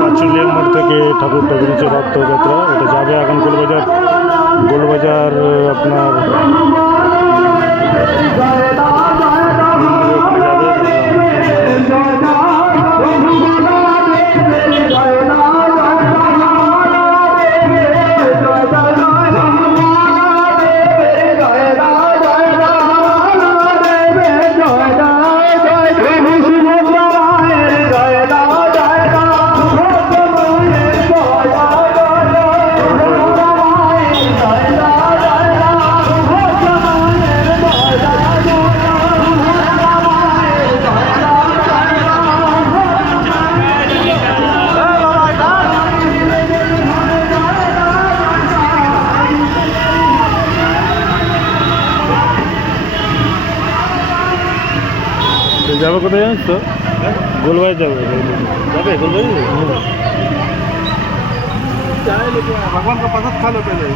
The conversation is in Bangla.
পাঁচুলিয়া মোড় থেকে ঠাকুরটা বেরিয়েছে রথযাত্রা। এটা যাবে এখন গোলবাজার আপনার যাবে কোথায় জানিস তো? গোলবাজার যাবে। भगवान का प्रसाद खा लो पहले।